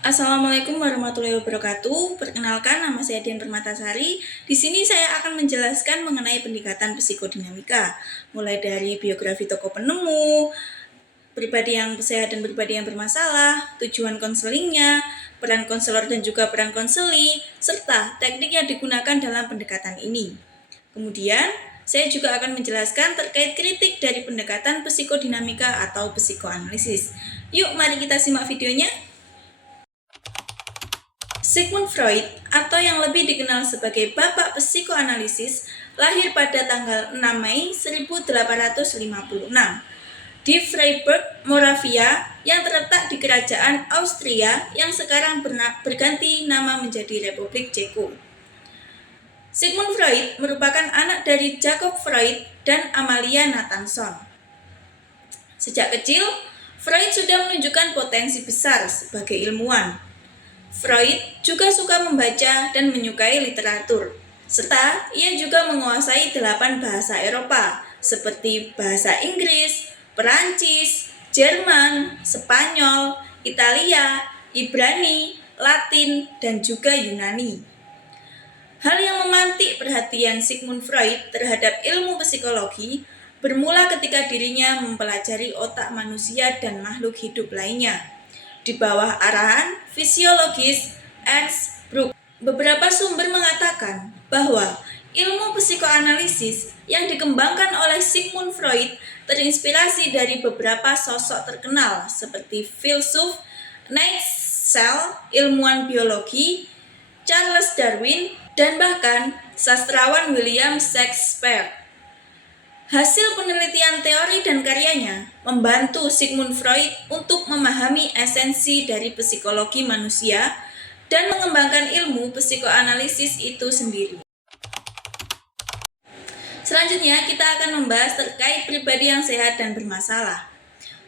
Assalamualaikum warahmatullahi wabarakatuh. Perkenalkan, nama saya Dian Permatasari. Di sini saya akan menjelaskan mengenai pendekatan psikodinamika, mulai dari biografi tokoh penemu, pribadi yang sehat dan pribadi yang bermasalah, tujuan konselingnya, peran konselor dan juga peran konseli, serta teknik yang digunakan dalam pendekatan ini. Kemudian, saya juga akan menjelaskan terkait kritik dari pendekatan psikodinamika atau psikoanalisis. Yuk, mari kita simak videonya. Sigmund Freud, atau yang lebih dikenal sebagai Bapak Psikoanalisis, lahir pada tanggal 6 Mei 1856 di Freiburg, Moravia, yang terletak di kerajaan Austria yang sekarang berganti nama menjadi Republik Ceko. Sigmund Freud merupakan anak dari Jacob Freud dan Amalia Nathanson. Sejak kecil, Freud sudah menunjukkan potensi besar sebagai ilmuwan. Freud juga suka membaca dan menyukai literatur, serta ia juga menguasai 8 bahasa Eropa, seperti bahasa Inggris, Perancis, Jerman, Spanyol, Italia, Ibrani, Latin, dan juga Yunani. Hal yang memantik perhatian Sigmund Freud terhadap ilmu psikologi bermula ketika dirinya mempelajari otak manusia dan makhluk hidup lainnya di bawah arahan fisiologis Ernst Bruck. Beberapa sumber mengatakan bahwa ilmu psikoanalisis yang dikembangkan oleh Sigmund Freud terinspirasi dari beberapa sosok terkenal seperti filsuf Nietzsche, ilmuwan biologi Charles Darwin, dan bahkan sastrawan William Shakespeare. Hasil penelitian teori dan karyanya membantu Sigmund Freud untuk memahami esensi dari psikologi manusia dan mengembangkan ilmu psikoanalisis itu sendiri. Selanjutnya, kita akan membahas terkait pribadi yang sehat dan bermasalah.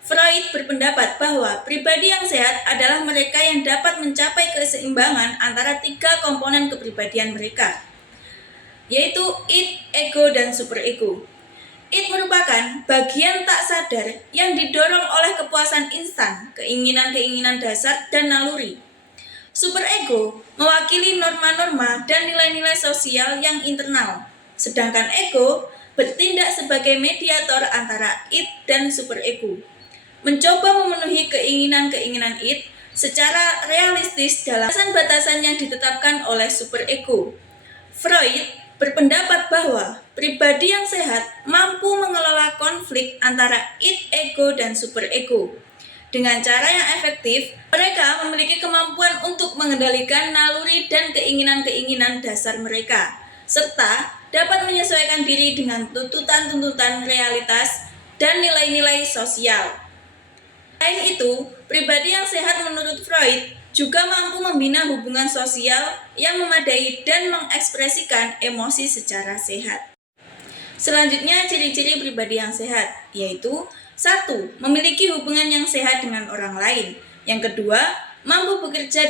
Freud berpendapat bahwa pribadi yang sehat adalah mereka yang dapat mencapai keseimbangan antara 3 komponen kepribadian mereka, yaitu id, ego, dan superego. Id merupakan bagian tak sadar yang didorong oleh kepuasan instan, keinginan-keinginan dasar, dan naluri. Superego mewakili norma-norma dan nilai-nilai sosial yang internal, sedangkan ego bertindak sebagai mediator antara id dan superego, mencoba memenuhi keinginan-keinginan id secara realistis dalam batasan-batasan yang ditetapkan oleh superego. Freud berpendapat bahwa pribadi yang sehat mampu mengelola konflik antara id, ego, dan superego. Dengan cara yang efektif, mereka memiliki kemampuan untuk mengendalikan naluri dan keinginan-keinginan dasar mereka, serta dapat menyesuaikan diri dengan tuntutan-tuntutan realitas dan nilai-nilai sosial. Selain itu, pribadi yang sehat menurut Freud juga mampu membina hubungan sosial yang memadai dan mengekspresikan emosi secara sehat. Selanjutnya, ciri-ciri pribadi yang sehat, yaitu 1. Memiliki hubungan yang sehat dengan orang lain. Yang kedua, mampu berkarya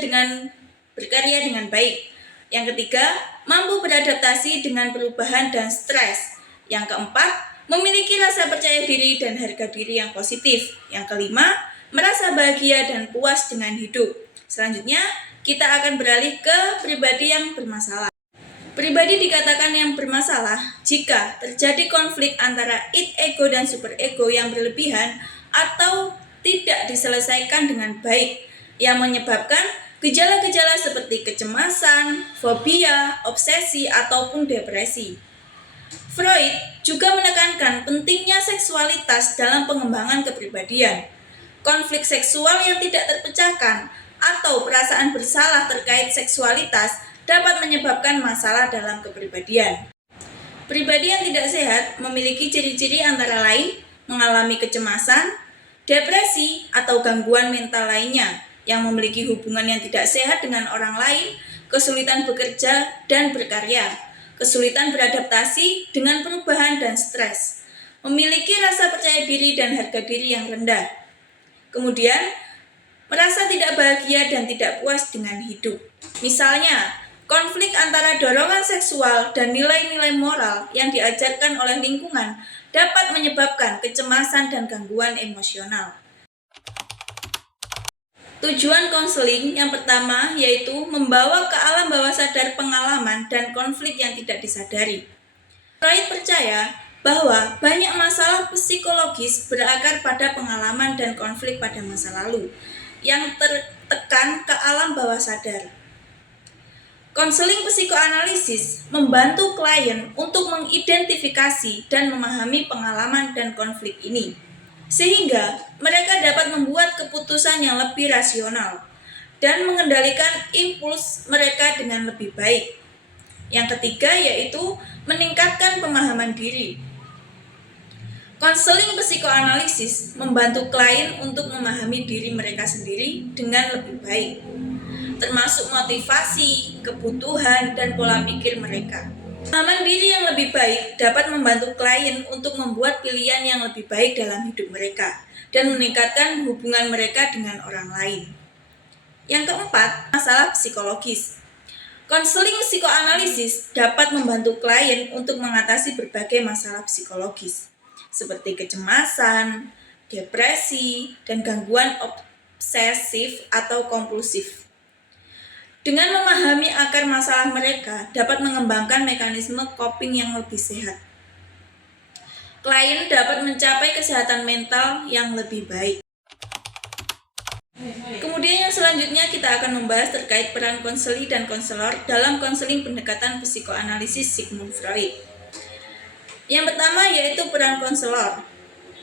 dengan baik. Yang ketiga, mampu beradaptasi dengan perubahan dan stres. Yang keempat, memiliki rasa percaya diri dan harga diri yang positif. Yang kelima, merasa bahagia dan puas dengan hidup. Selanjutnya, kita akan beralih ke pribadi yang bermasalah. Pribadi dikatakan yang bermasalah jika terjadi konflik antara id, ego, dan superego yang berlebihan atau tidak diselesaikan dengan baik, yang menyebabkan gejala-gejala seperti kecemasan, fobia, obsesi, ataupun depresi. Freud juga menekankan pentingnya seksualitas dalam pengembangan kepribadian. Konflik seksual yang tidak terpecahkan atau perasaan bersalah terkait seksualitas dapat menyebabkan masalah dalam kepribadian. Pribadi yang tidak sehat memiliki ciri-ciri antara lain mengalami kecemasan, depresi, atau gangguan mental lainnya yang memiliki hubungan yang tidak sehat dengan orang lain, kesulitan bekerja dan berkarya, kesulitan beradaptasi dengan perubahan dan stres, memiliki rasa percaya diri dan harga diri yang rendah. Kemudian, merasa tidak bahagia dan tidak puas dengan hidup. Misalnya, konflik antara dorongan seksual dan nilai-nilai moral yang diajarkan oleh lingkungan dapat menyebabkan kecemasan dan gangguan emosional. Tujuan konseling yang pertama yaitu membawa ke alam bawah sadar pengalaman dan konflik yang tidak disadari. Freud percaya bahwa banyak masalah psikologis berakar pada pengalaman dan konflik pada masa lalu yang tertekan ke alam bawah sadar. Konseling psikoanalisis membantu klien untuk mengidentifikasi dan memahami pengalaman dan konflik ini, sehingga mereka dapat membuat keputusan yang lebih rasional dan mengendalikan impuls mereka dengan lebih baik. Yang ketiga yaitu meningkatkan pemahaman diri. Konseling psikoanalisis membantu klien untuk memahami diri mereka sendiri dengan lebih baik, termasuk motivasi, kebutuhan, dan pola pikir mereka. Pemahaman diri yang lebih baik dapat membantu klien untuk membuat pilihan yang lebih baik dalam hidup mereka dan meningkatkan hubungan mereka dengan orang lain. Yang keempat, masalah psikologis. Konseling psikoanalisis dapat membantu klien untuk mengatasi berbagai masalah psikologis, seperti kecemasan, depresi, dan gangguan obsesif atau kompulsif. Dengan memahami akar masalah mereka, dapat mengembangkan mekanisme coping yang lebih sehat. Klien dapat mencapai kesehatan mental yang lebih baik. Kemudian yang selanjutnya kita akan membahas terkait peran konseli dan konselor dalam konseling pendekatan psikoanalisis Sigmund Freud. Yang pertama yaitu peran konselor.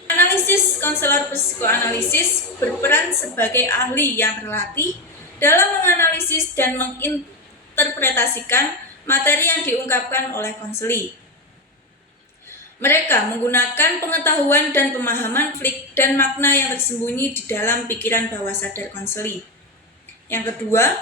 Analisis konselor psikoanalisis berperan sebagai ahli yang terlatih dalam menganalisis dan menginterpretasikan materi yang diungkapkan oleh konseli. Mereka menggunakan pengetahuan dan pemahaman konflik dan makna yang tersembunyi di dalam pikiran bawah sadar konseli. Yang kedua,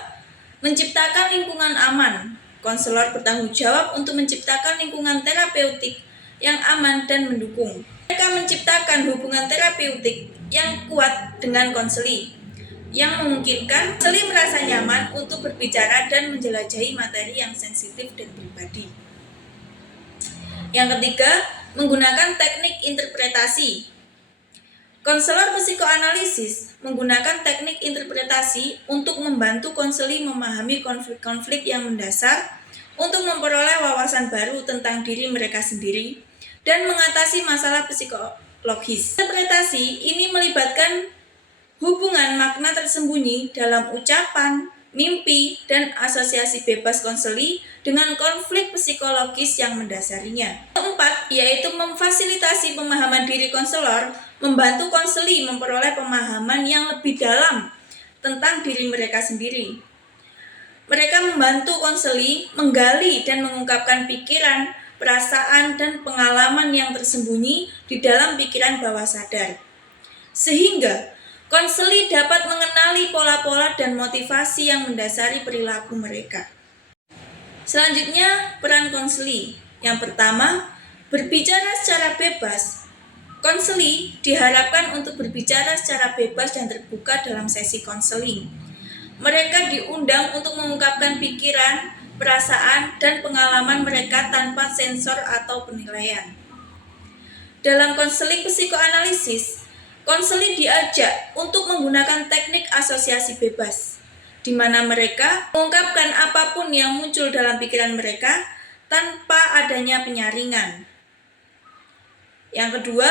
menciptakan lingkungan aman. Konselor bertanggung jawab untuk menciptakan lingkungan terapeutik yang aman dan mendukung. Mereka menciptakan hubungan terapeutik yang kuat dengan konseli, yang memungkinkan konseli merasa nyaman untuk berbicara dan menjelajahi materi yang sensitif dan pribadi. Yang ketiga, menggunakan teknik interpretasi. Konselor psikoanalisis menggunakan teknik interpretasi untuk membantu konseli memahami konflik-konflik yang mendasar untuk memperoleh wawasan baru tentang diri mereka sendiri dan mengatasi masalah psikologis. Interpretasi ini melibatkan hubungan makna tersembunyi dalam ucapan, mimpi, dan asosiasi bebas konseli dengan konflik psikologis yang mendasarinya. Keempat, yaitu memfasilitasi pemahaman diri konselor, membantu konseli memperoleh pemahaman yang lebih dalam tentang diri mereka sendiri. Mereka membantu konseli menggali dan mengungkapkan pikiran, perasaan, dan pengalaman yang tersembunyi di dalam pikiran bawah sadar, sehingga konseli dapat mengenali pola-pola dan motivasi yang mendasari perilaku mereka. Selanjutnya, peran konseli. Yang pertama, berbicara secara bebas. Konseli diharapkan untuk berbicara secara bebas dan terbuka dalam sesi konseling. Mereka diundang untuk mengungkapkan pikiran, perasaan, dan pengalaman mereka tanpa sensor atau penilaian. Dalam konseling psikoanalisis, konseli diajak untuk menggunakan teknik asosiasi bebas, di mana mereka mengungkapkan apapun yang muncul dalam pikiran mereka tanpa adanya penyaringan. Yang kedua,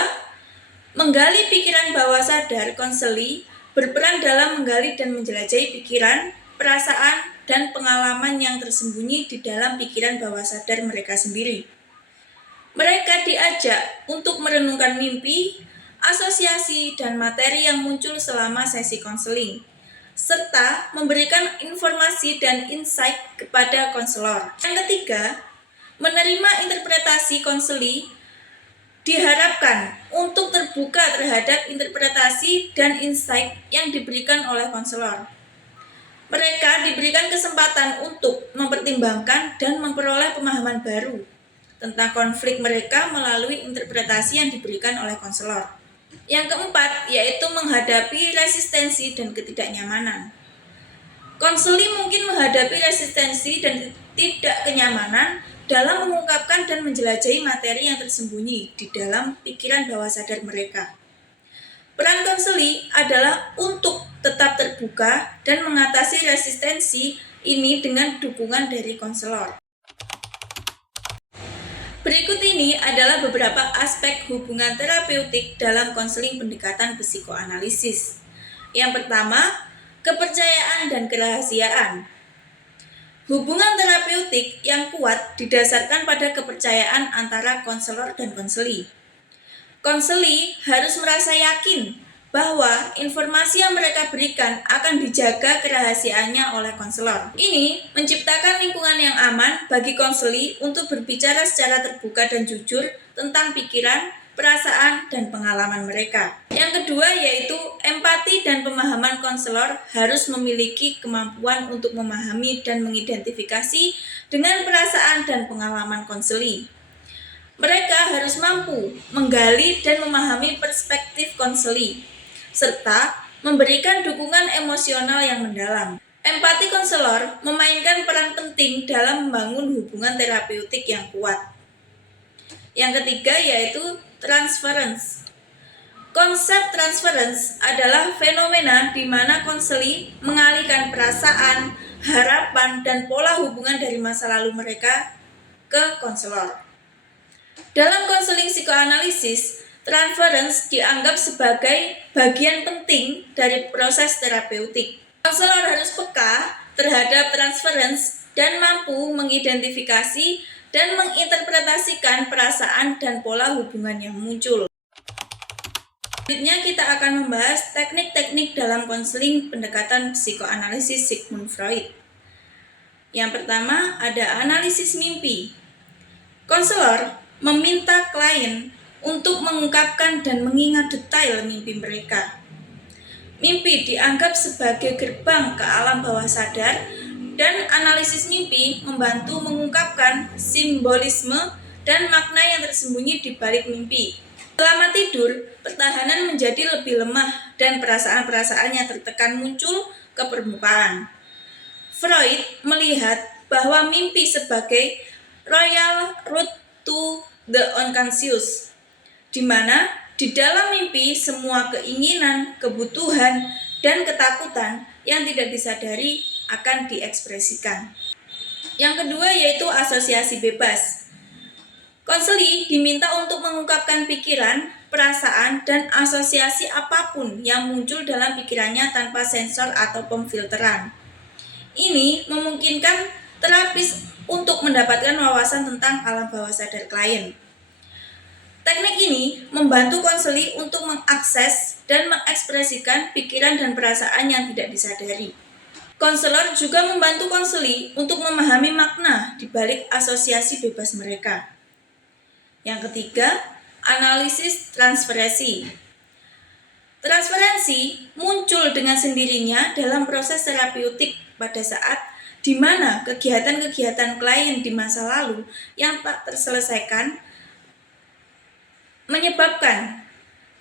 menggali pikiran bawah sadar. Konseli berperan dalam menggali dan menjelajahi pikiran, perasaan, dan pengalaman yang tersembunyi di dalam pikiran bawah sadar mereka sendiri. Mereka diajak untuk merenungkan mimpi, asosiasi, dan materi yang muncul selama sesi konseling, serta memberikan informasi dan insight kepada konselor. Yang ketiga, menerima interpretasi konseli diharapkan untuk terbuka terhadap interpretasi dan insight yang diberikan oleh konselor. Mereka diberikan kesempatan untuk mempertimbangkan dan memperoleh pemahaman baru tentang konflik mereka melalui interpretasi yang diberikan oleh konselor. Yang keempat, yaitu menghadapi resistensi dan ketidaknyamanan. Konseli mungkin menghadapi resistensi dan tidak kenyamanan dalam mengungkapkan dan menjelajahi materi yang tersembunyi di dalam pikiran bawah sadar mereka. Peran konseli adalah untuk tetap terbuka dan mengatasi resistensi ini dengan dukungan dari konselor. Berikut ini adalah beberapa aspek hubungan terapeutik dalam konseling pendekatan psikoanalisis. Yang pertama, kepercayaan dan kerahasiaan. Hubungan terapeutik yang kuat didasarkan pada kepercayaan antara konselor dan konseli. Konseli harus merasa yakin bahwa informasi yang mereka berikan akan dijaga kerahasiaannya oleh konselor. Ini menciptakan lingkungan yang aman bagi konseli untuk berbicara secara terbuka dan jujur tentang pikiran, perasaan, dan pengalaman mereka. Yang kedua yaitu empati dan pemahaman konselor harus memiliki kemampuan untuk memahami dan mengidentifikasi dengan perasaan dan pengalaman konseli. Mereka harus mampu menggali dan memahami perspektif konseli, serta memberikan dukungan emosional yang mendalam. Empati konselor memainkan peran penting dalam membangun hubungan terapeutik yang kuat. Yang ketiga yaitu transference. Konsep transference adalah fenomena di mana konseli mengalihkan perasaan, harapan, dan pola hubungan dari masa lalu mereka ke konselor. Dalam konseling psikoanalisis, transference dianggap sebagai bagian penting dari proses terapeutik. Konselor harus peka terhadap transference dan mampu mengidentifikasi dan menginterpretasikan perasaan dan pola hubungan yang muncul. Selanjutnya kita akan membahas teknik-teknik dalam konseling pendekatan psikoanalisis Sigmund Freud. Yang pertama ada analisis mimpi. Konselor meminta klien untuk mengungkapkan dan mengingat detail mimpi mereka. Mimpi dianggap sebagai gerbang ke alam bawah sadar dan analisis mimpi membantu mengungkapkan simbolisme dan makna yang tersembunyi di balik mimpi. Selama tidur, pertahanan menjadi lebih lemah dan perasaan-perasaan yang tertekan muncul ke permukaan. Freud melihat bahwa mimpi sebagai royal route to the unconscious, di mana di dalam mimpi semua keinginan, kebutuhan, dan ketakutan yang tidak disadari akan diekspresikan. Yang kedua yaitu asosiasi bebas. Konseli diminta untuk mengungkapkan pikiran, perasaan, dan asosiasi apapun yang muncul dalam pikirannya tanpa sensor atau pemfilteran. Ini memungkinkan terapis untuk mendapatkan wawasan tentang alam bawah sadar klien. Teknik ini membantu konseli untuk mengakses dan mengekspresikan pikiran dan perasaan yang tidak disadari. Konselor juga membantu konseli untuk memahami makna di balik asosiasi bebas mereka. Yang ketiga, analisis transferensi. Transferensi muncul dengan sendirinya dalam proses terapeutik pada saat di mana kegiatan-kegiatan klien di masa lalu yang tak terselesaikan menyebabkan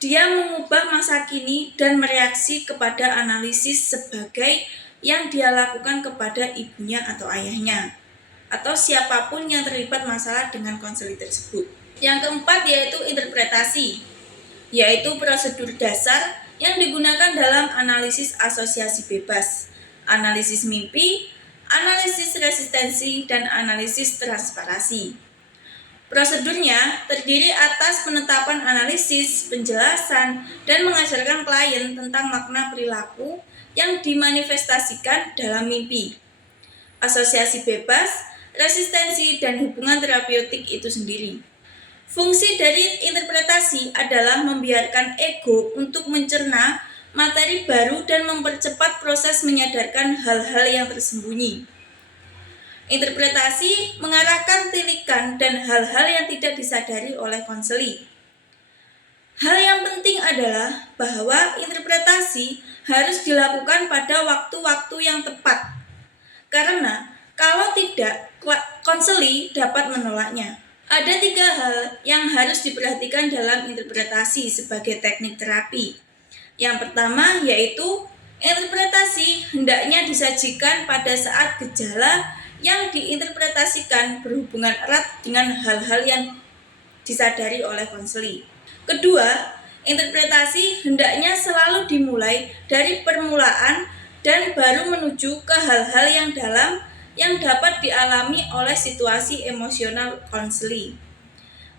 dia mengubah masa kini dan mereaksi kepada analisis sebagai yang dia lakukan kepada ibunya atau ayahnya atau siapapun yang terlibat masalah dengan konseli tersebut. Yang keempat yaitu interpretasi, yaitu prosedur dasar yang digunakan dalam analisis asosiasi bebas, analisis mimpi, analisis resistensi, dan analisis transparasi. Prosedurnya terdiri atas penetapan analisis, penjelasan, dan mengajarkan klien tentang makna perilaku yang dimanifestasikan dalam mimpi, asosiasi bebas, resistensi, dan hubungan terapeutik itu sendiri. Fungsi dari interpretasi adalah membiarkan ego untuk mencerna materi baru dan mempercepat proses menyadarkan hal-hal yang tersembunyi. Interpretasi mengarahkan tilikan dan hal-hal yang tidak disadari oleh konseli. Hal yang penting adalah bahwa interpretasi harus dilakukan pada waktu-waktu yang tepat. Karena kalau tidak, konseli dapat menolaknya. Ada 3 hal yang harus diperhatikan dalam interpretasi sebagai teknik terapi. Yang pertama yaitu interpretasi hendaknya disajikan pada saat gejala yang diinterpretasikan berhubungan erat dengan hal-hal yang disadari oleh konseli. Kedua, Interpretasi hendaknya selalu dimulai dari permulaan dan baru menuju ke hal-hal yang dalam yang dapat dialami oleh situasi emosional konseling.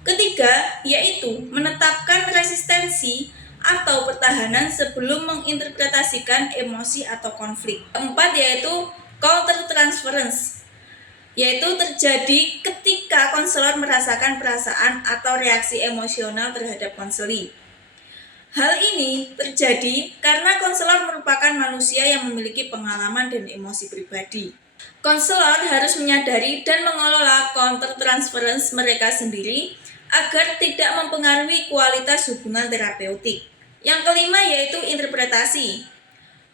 Ketiga, yaitu menetapkan resistensi atau pertahanan sebelum menginterpretasikan emosi atau konflik. Keempat, yaitu counter transference, yaitu terjadi ketika konselor merasakan perasaan atau reaksi emosional terhadap konseli. Hal ini terjadi karena konselor merupakan manusia yang memiliki pengalaman dan emosi pribadi. Konselor harus menyadari dan mengelola counter transference mereka sendiri agar tidak mempengaruhi kualitas hubungan terapeutik. Yang kelima yaitu interpretasi.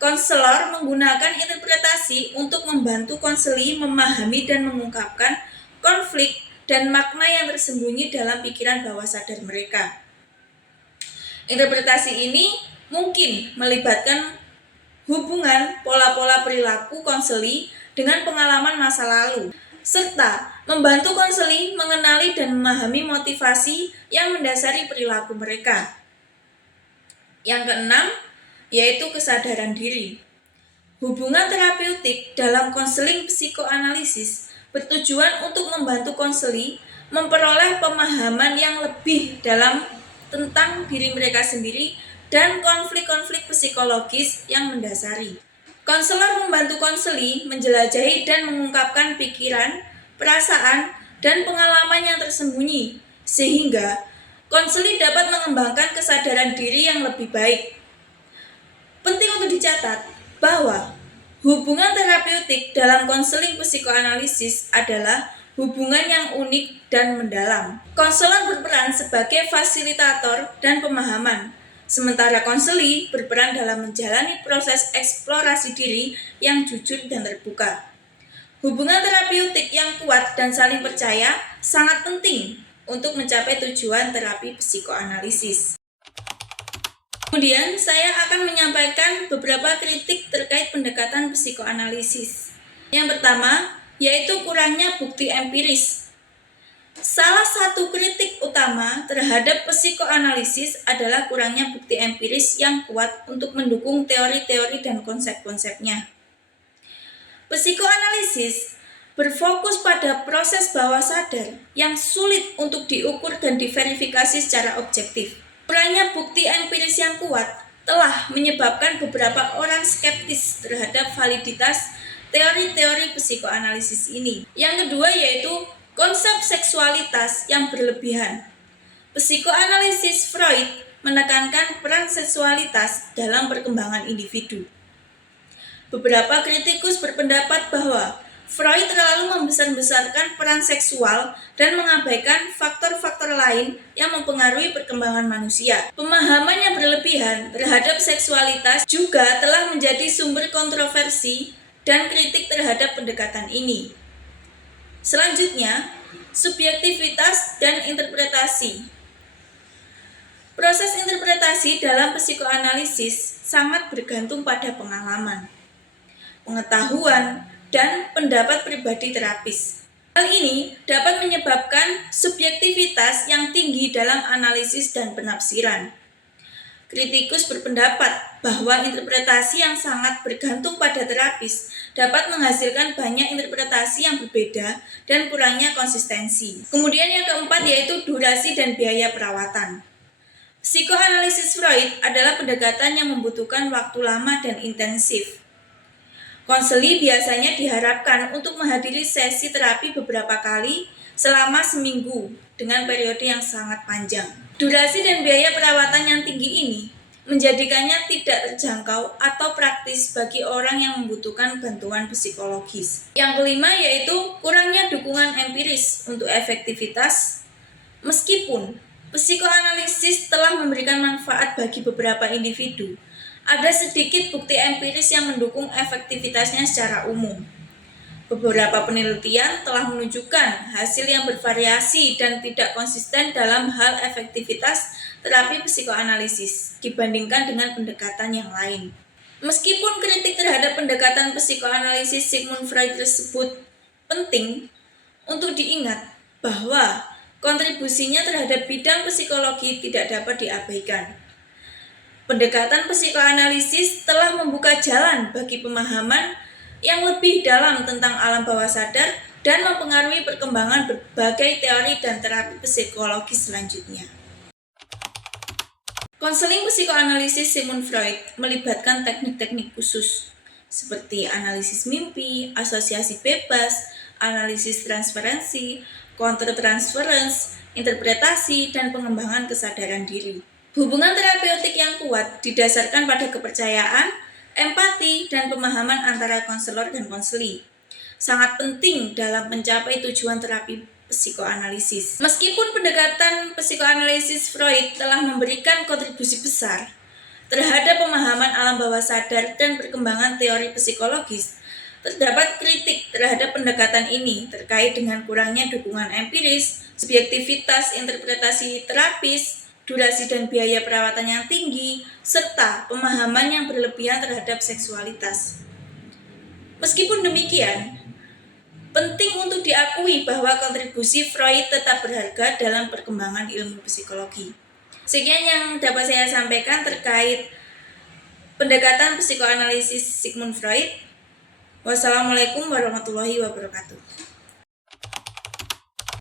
Konselor menggunakan interpretasi untuk membantu konseli memahami dan mengungkapkan konflik dan makna yang tersembunyi dalam pikiran bawah sadar mereka. Interpretasi ini mungkin melibatkan hubungan pola-pola perilaku konseli dengan pengalaman masa lalu, serta membantu konseli mengenali dan memahami motivasi yang mendasari perilaku mereka. Yang keenam, yaitu kesadaran diri. Hubungan terapeutik dalam konseling psikoanalisis bertujuan untuk membantu konseli memperoleh pemahaman yang lebih dalam tentang diri mereka sendiri dan konflik-konflik psikologis yang mendasari. Konselor membantu konseli menjelajahi dan mengungkapkan pikiran, perasaan, dan pengalaman yang tersembunyi, sehingga konseli dapat mengembangkan kesadaran diri yang lebih baik. Penting untuk dicatat bahwa hubungan terapeutik dalam konseling psikoanalisis adalah hubungan yang unik dan mendalam. Konselor berperan sebagai fasilitator dan pemahaman, sementara konseli berperan dalam menjalani proses eksplorasi diri yang jujur dan terbuka. Hubungan terapeutik yang kuat dan saling percaya sangat penting untuk mencapai tujuan terapi psikoanalisis. Kemudian saya akan menyampaikan beberapa kritik terkait pendekatan psikoanalisis. Yang pertama, yaitu kurangnya bukti empiris. Salah satu kritik utama terhadap psikoanalisis adalah kurangnya bukti empiris yang kuat untuk mendukung teori-teori dan konsep-konsepnya. Psikoanalisis berfokus pada proses bawah sadar yang sulit untuk diukur dan diverifikasi secara objektif. Kurangnya bukti empiris yang kuat telah menyebabkan beberapa orang skeptis terhadap validitas teori-teori psikoanalisis ini. Yang kedua yaitu konsep seksualitas yang berlebihan. Psikoanalisis Freud menekankan peran seksualitas dalam perkembangan individu. Beberapa kritikus berpendapat bahwa Freud terlalu membesar-besarkan peran seksual dan mengabaikan faktor-faktor lain yang mempengaruhi perkembangan manusia. Pemahaman yang berlebihan terhadap seksualitas juga telah menjadi sumber kontroversi dan kritik terhadap pendekatan ini. Selanjutnya, subjektivitas dan interpretasi. Proses interpretasi dalam psikoanalisis sangat bergantung pada pengalaman, pengetahuan, dan pendapat pribadi terapis. Hal ini dapat menyebabkan subjektivitas yang tinggi dalam analisis dan penafsiran. Kritikus berpendapat bahwa interpretasi yang sangat bergantung pada terapis dapat menghasilkan banyak interpretasi yang berbeda dan kurangnya konsistensi. Kemudian yang keempat yaitu durasi dan biaya perawatan. Psikoanalisis Freud adalah pendekatan yang membutuhkan waktu lama dan intensif. Konseli biasanya diharapkan untuk menghadiri sesi terapi beberapa kali selama seminggu dengan periode yang sangat panjang. Durasi dan biaya perawatan yang tinggi ini menjadikannya tidak terjangkau atau praktis bagi orang yang membutuhkan bantuan psikologis. Yang kelima yaitu kurangnya dukungan empiris untuk efektivitas. Meskipun psikoanalisis telah memberikan manfaat bagi beberapa individu, ada sedikit bukti empiris yang mendukung efektivitasnya secara umum. Beberapa penelitian telah menunjukkan hasil yang bervariasi dan tidak konsisten dalam hal efektivitas terapi psikoanalisis dibandingkan dengan pendekatan yang lain. Meskipun kritik terhadap pendekatan psikoanalisis Sigmund Freud tersebut penting untuk diingat bahwa kontribusinya terhadap bidang psikologi tidak dapat diabaikan. Pendekatan psikoanalisis telah membuka jalan bagi pemahaman yang lebih dalam tentang alam bawah sadar dan mempengaruhi perkembangan berbagai teori dan terapi psikologi selanjutnya. Konseling psikoanalisis Sigmund Freud melibatkan teknik-teknik khusus seperti analisis mimpi, asosiasi bebas, analisis transferensi, countertransference, interpretasi, dan pengembangan kesadaran diri. Hubungan terapeutik yang kuat didasarkan pada kepercayaan, empati, dan pemahaman antara konselor dan konseli. Sangat penting dalam mencapai tujuan terapi psikoanalisis. Meskipun pendekatan psikoanalisis Freud telah memberikan kontribusi besar terhadap pemahaman alam bawah sadar dan perkembangan teori psikologis, terdapat kritik terhadap pendekatan ini terkait dengan kurangnya dukungan empiris, subjektivitas interpretasi terapis, durasi dan biaya perawatan yang tinggi, serta pemahaman yang berlebihan terhadap seksualitas. Meskipun demikian, penting untuk diakui bahwa kontribusi Freud tetap berharga dalam perkembangan ilmu psikologi. Sekian yang dapat saya sampaikan terkait pendekatan psikoanalisis Sigmund Freud. Wassalamualaikum warahmatullahi wabarakatuh.